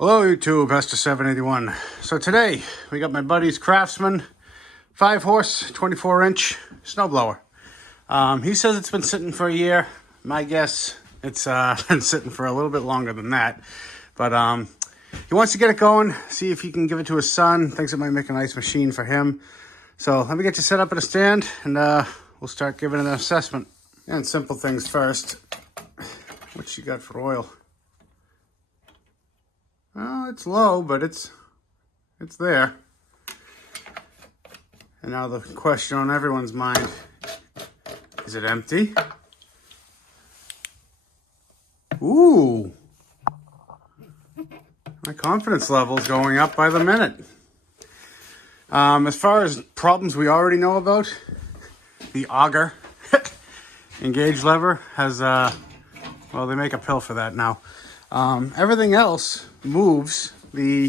Hello YouTube, Esther781. So today we got my buddy's Craftsman 5-horse 24-inch snowblower. He says it's been sitting for a year. My guess it's been sitting for a little bit longer than that. But he wants to get it going, see if he can give it to his son. Thinks it might make a nice machine for him. So let me get you set up at a stand and we'll start giving it an assessment. And simple things first. What you got for oil? Oh, it's low, but it's there. And now the question on everyone's mind, is it empty? Ooh. My confidence level's going up by the minute. As far as problems we already know about, the auger engage lever has, well, they make a pill for that now. Everything else moves. The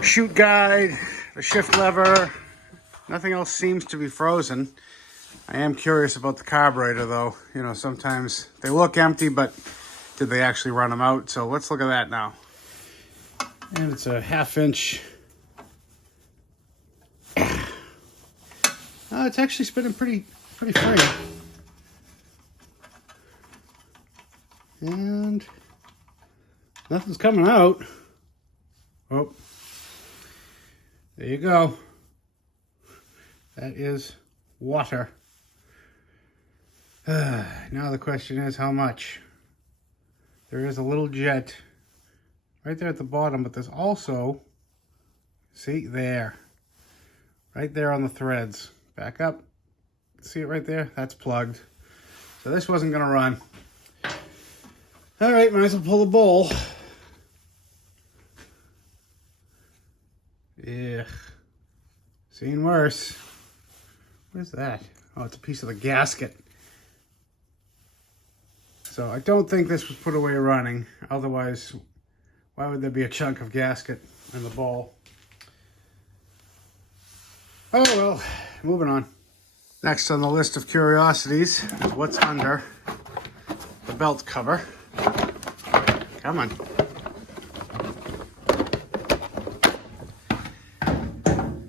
chute guide, the shift lever, nothing else seems to be frozen. I am curious about the carburetor though. You know, sometimes they look empty, but did they actually run them out? So let's look at that now. And it's a 1/2 inch. It's actually spinning pretty free. And nothing's coming out. Oh, there you go. That is water. Now the question is how much? There is a little jet right there at the bottom, but there's also, see there, right there on the threads. Back up. See it right there? That's plugged. So this wasn't going to run. All right, might as well pull the bowl. Yeah, seen worse. What is that? Oh, it's a piece of the gasket. So I don't think this was put away running. Otherwise, why would there be a chunk of gasket in the bowl? Oh well, moving on. Next on the list of curiosities is what's under the belt cover. Come on.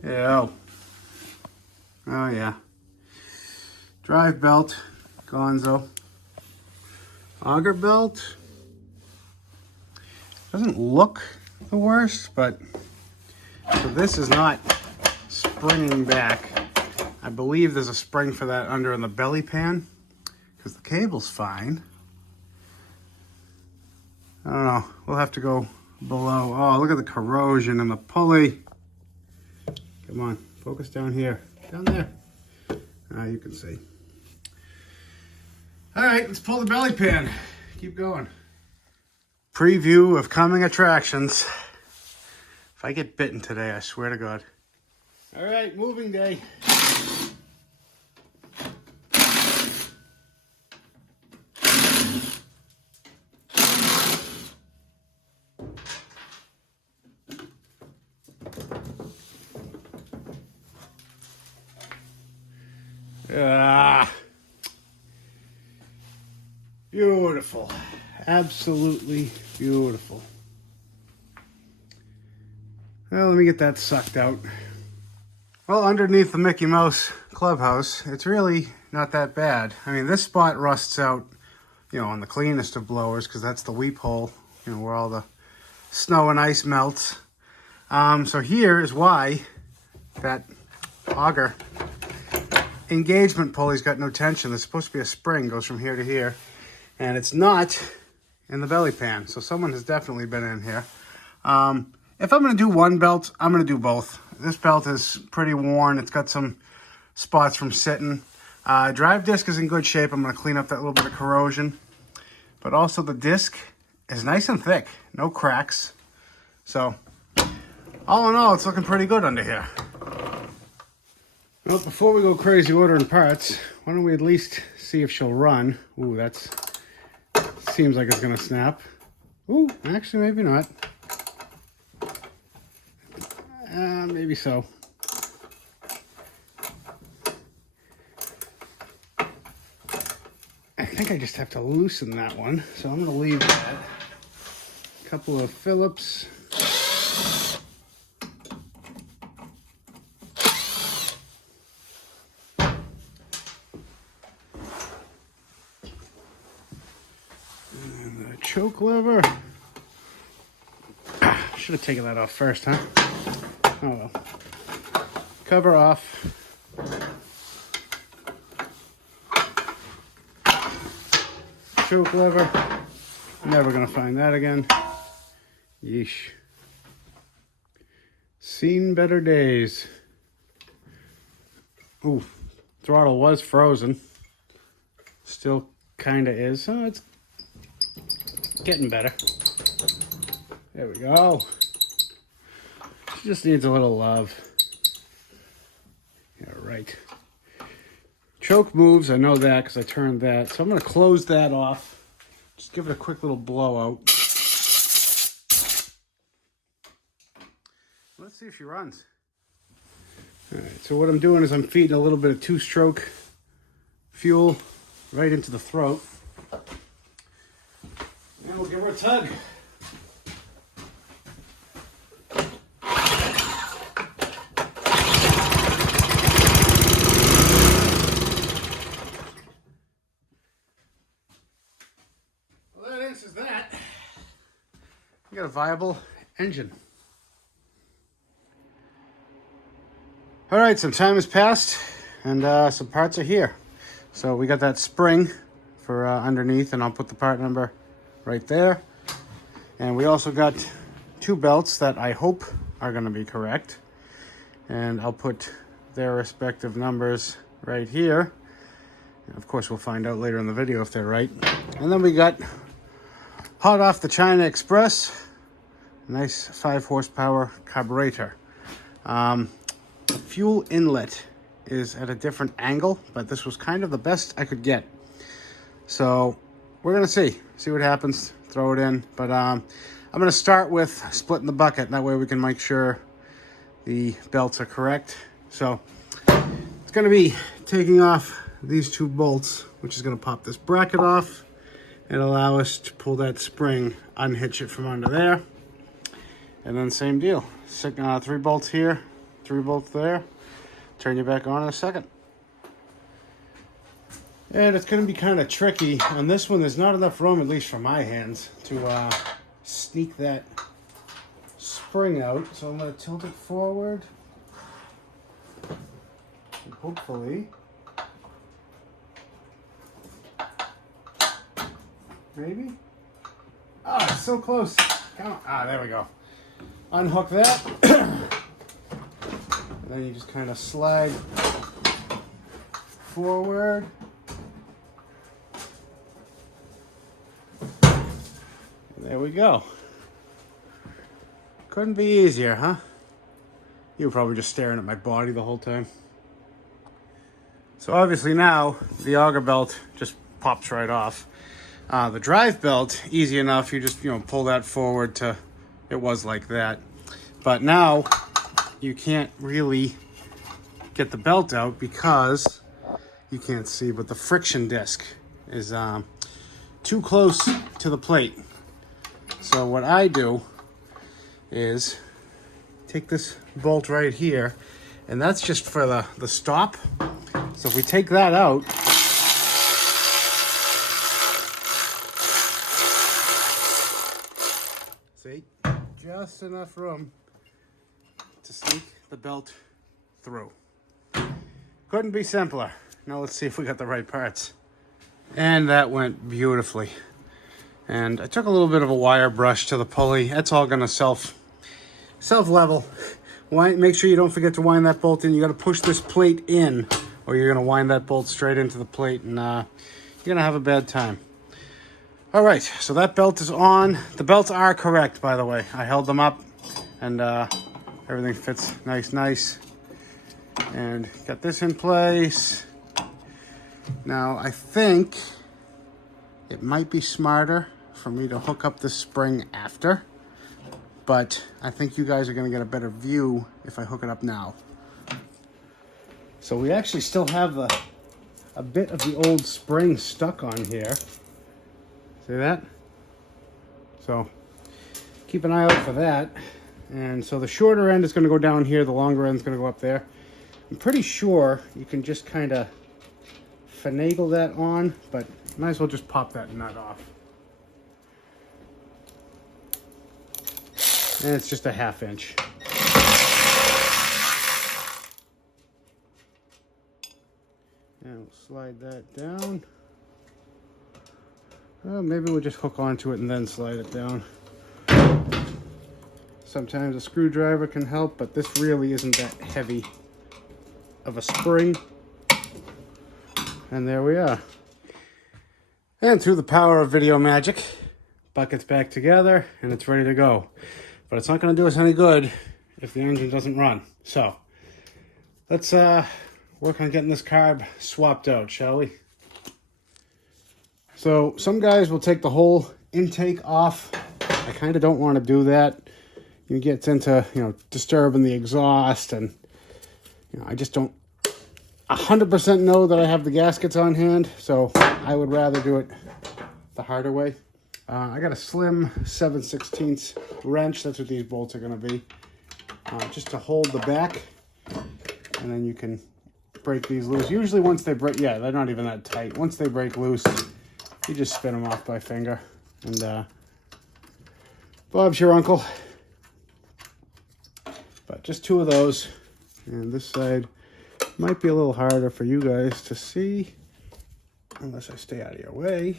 Yeah. Oh yeah. Drive belt, gonzo. Auger belt. Doesn't look the worst, but so this is not springing back. I believe there's a spring for that under in the belly pan because the cable's fine. I don't know. We'll have to go below. Oh, look at the corrosion in the pulley. Come on, focus down here. Down there. You can see. All right, let's pull the belly pan. Keep going. Preview of coming attractions. If I get bitten today, I swear to God. All right, moving day. Beautiful. Absolutely beautiful. Well, let me get that sucked out. Well, underneath the Mickey Mouse clubhouse, it's really not that bad. I mean, this spot rusts out, you know, on the cleanest of blowers because that's the weep hole, you know, where all the snow and ice melts. So here is why that auger engagement pulley's got no tension. There's supposed to be a spring, goes from here to here, and it's not in the belly pan. So someone has definitely been in here. If I'm going to do one belt, I'm going to do both. This belt is pretty worn. It's got some spots from sitting. Drive disc is in good shape. I'm going to clean up that little bit of corrosion. But also the disc is nice and thick. No cracks. So all in all, it's looking pretty good under here. Well, before we go crazy ordering parts, why don't we at least see if she'll run. Ooh, that's seems like it's gonna snap. Ooh, actually maybe not. Maybe so. I think I just have to loosen that one, so I'm gonna leave that. couple of Phillips. And the choke lever. Should have taken that off first, huh? Oh well. Cover off. Choke lever. Never gonna find that again. Yeesh. Seen better days. Ooh, throttle was frozen. Still kinda is. Oh, it's getting better. There we go. She just needs a little love. Yeah, right. Choke moves, I know that because I turned that. So I'm going to close that off. Just give it a quick little blowout. Let's see if she runs. All right, so what I'm doing is I'm feeding a little bit of two-stroke fuel right into the throat. And we'll give her a tug. Is that you got a viable engine. All right, some time has passed and some parts are here. So we got that spring for underneath, and I'll put the part number right there. And we also got two belts that I hope are going to be correct, and I'll put their respective numbers right here. And of course, we'll find out later in the video if they're right. And then we got hot off the China Express, nice 5 horsepower carburetor. The fuel inlet is at a different angle, but this was kind of the best I could get. So we're gonna see what happens, throw it in. But I'm gonna start with splitting the bucket. That way we can make sure the belts are correct. So it's gonna be taking off these 2 bolts, which is gonna pop this bracket off and allow us to pull that spring, unhitch it from under there. And then same deal, 3 bolts here, 3 bolts there. Turn you back on in a second. And it's gonna be kind of tricky. On this one, there's not enough room, at least for my hands, to sneak that spring out. So I'm gonna tilt it forward. And hopefully, maybe? Ah, it's so close. Come on. Ah, there we go. Unhook that. And then you just kind of slide forward. And there we go. Couldn't be easier, huh? You were probably just staring at my body the whole time. So obviously now the auger belt just pops right off. The drive belt, easy enough. You just, pull that forward to, it was like that. But now you can't really get the belt out because you can't see, but the friction disc is too close to the plate. So what I do is take this bolt right here, and that's just for the stop. So if we take that out, see, just enough room to sneak the belt through. Couldn't be simpler. Now let's see if we got the right parts. And that went beautifully. And I took a little bit of a wire brush to the pulley. That's all gonna self-level. Make sure you don't forget to wind that bolt in. You gotta push this plate in, or you're gonna wind that bolt straight into the plate, and you're gonna have a bad time. All right, so that belt is on. The belts are correct, by the way. I held them up, and everything fits nice. And got this in place. Now, I think it might be smarter for me to hook up this spring after, but I think you guys are gonna get a better view if I hook it up now. So we actually still have a bit of the old spring stuck on here. See that? So keep an eye out for that. And so the shorter end is going to go down here, the longer end is going to go up there. I'm pretty sure you can just kind of finagle that on, but might as well just pop that nut off. And it's just a 1/2 inch. And we'll slide that down. Well, maybe we'll just hook onto it and then slide it down. Sometimes a screwdriver can help, but this really isn't that heavy of a spring. And there we are. And through the power of video magic, bucket's back together and it's ready to go. But it's not going to do us any good if the engine doesn't run. So let's work on getting this carb swapped out, shall we? So some guys will take the whole intake off. I kind of don't want to do that. It gets into, disturbing the exhaust, and I just don't 100% know that I have the gaskets on hand, so I would rather do it the harder way. I got a slim 7/16 wrench. That's what these bolts are going to be, just to hold the back, and then you can break these loose. Usually once they break, yeah, they're not even that tight. Once they break loose, you just spin them off by finger, and Bob's your uncle. But just 2 of those, and this side might be a little harder for you guys to see, unless I stay out of your way.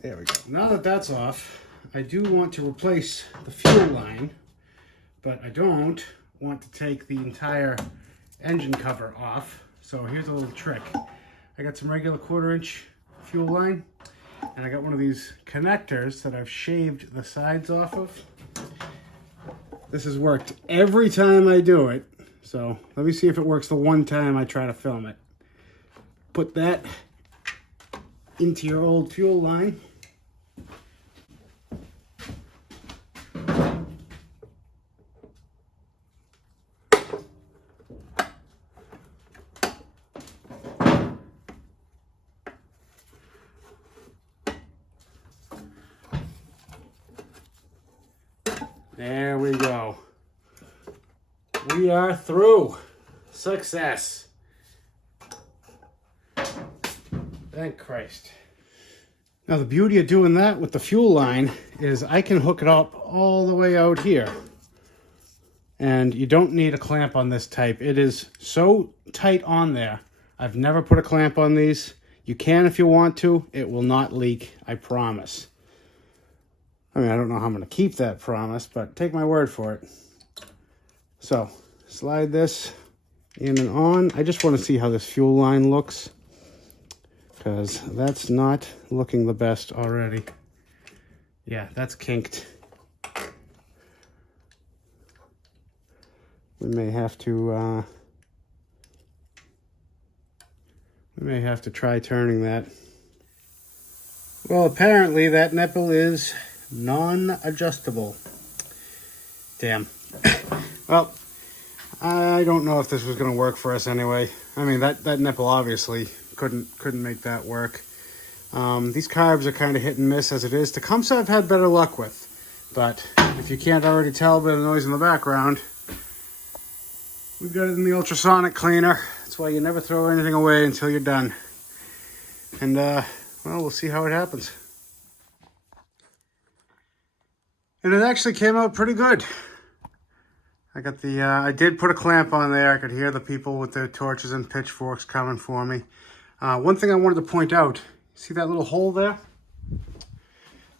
There we go. Now that that's off, I do want to replace the fuel line, but I don't want to take the entire engine cover off. So here's a little trick. I got some regular 1/4 inch fuel line, and I got one of these connectors that I've shaved the sides off of. This has worked every time I do it, so let me see if it works the one time I try to film it. Put that into your old fuel line. There we go. We are through. Success. Thank Christ. Now the beauty of doing that with the fuel line is I can hook it up all the way out here. And you don't need a clamp on this type. It is so tight on there. I've never put a clamp on these. You can if you want to. It will not leak, I promise. I mean, I don't know how I'm going to keep that promise, but take my word for it. So, slide this in and on. I just want to see how this fuel line looks, because that's not looking the best already. Yeah, that's kinked. We may have to try turning that. Well, apparently that nipple is non-adjustable. Damn. Well, I don't know if this was going to work for us anyway. I mean, that nipple obviously couldn't make that work. These carbs are kind of hit and miss as it is. Tecumseh I've had better luck with, but if you can't already tell by the noise in the background, we've got it in the ultrasonic cleaner. That's why you never throw anything away until you're done. And well, we'll see how it happens. And it actually came out pretty good. I got the, I did put a clamp on there. I could hear the people with their torches and pitchforks coming for me. One thing I wanted to point out, see that little hole there?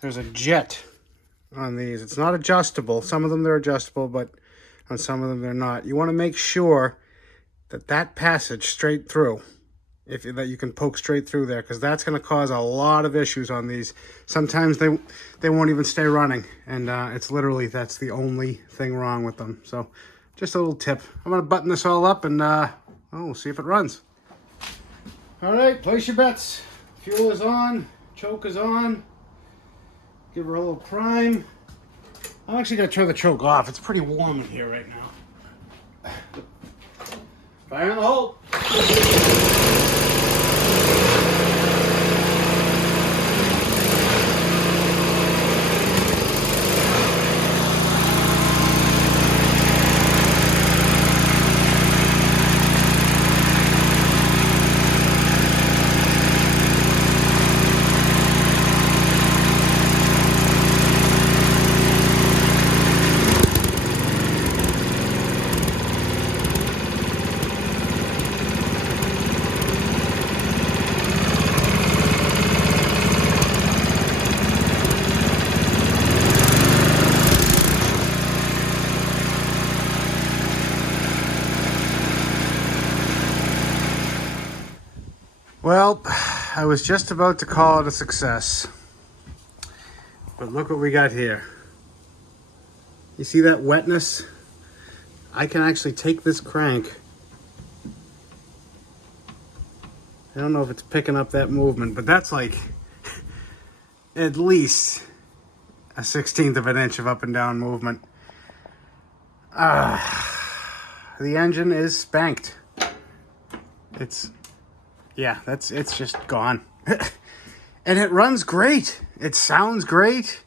There's a jet on these. It's not adjustable. Some of them they're adjustable, but on some of them they're not. You want to make sure that that passage straight through, that you can poke straight through there, because that's going to cause a lot of issues on these. Sometimes they won't even stay running, and it's literally, that's the only thing wrong with them. So just a little tip. I'm going to button this all up, and we'll see if it runs. All right, place your bets. Fuel is on, choke is on. Give her a little prime. I'm actually going to turn the choke off. It's pretty warm in here right now. Fire in the hole. Well, I was just about to call it a success. But look what we got here. You see that wetness? I can actually take this crank. I don't know if it's picking up that movement, but that's like at least a 1/16 of an inch of up and down movement. The engine is spanked. It's just gone. And it runs great. It sounds great.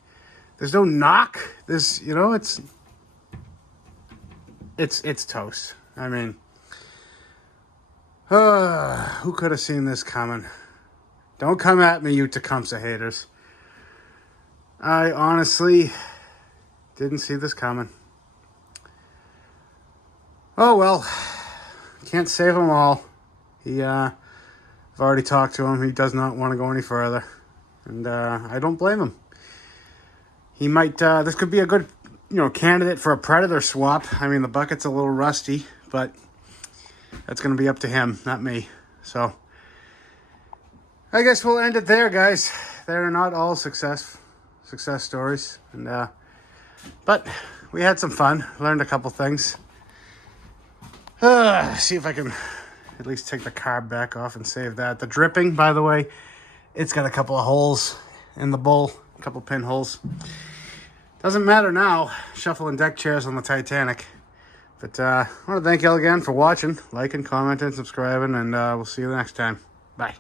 There's no knock. There's, it's toast. I mean, who could have seen this coming? Don't come at me, you Tecumseh haters. I honestly didn't see this coming. Oh well, can't save them all. I've already talked to him. He does not want to go any further, and I don't blame him. He might. This could be a good, candidate for a Predator swap. I mean, the bucket's a little rusty, but that's going to be up to him, not me. So I guess we'll end it there, guys. They're not all success stories, and but we had some fun. Learned a couple things. See if I can at least take the carb back off and save that. The dripping, by the way, it's got a couple of holes in the bowl, a couple pinholes. Doesn't matter now, shuffling deck chairs on the Titanic. But I want to thank you all again for watching, liking, commenting, subscribing, and we'll see you next time. Bye.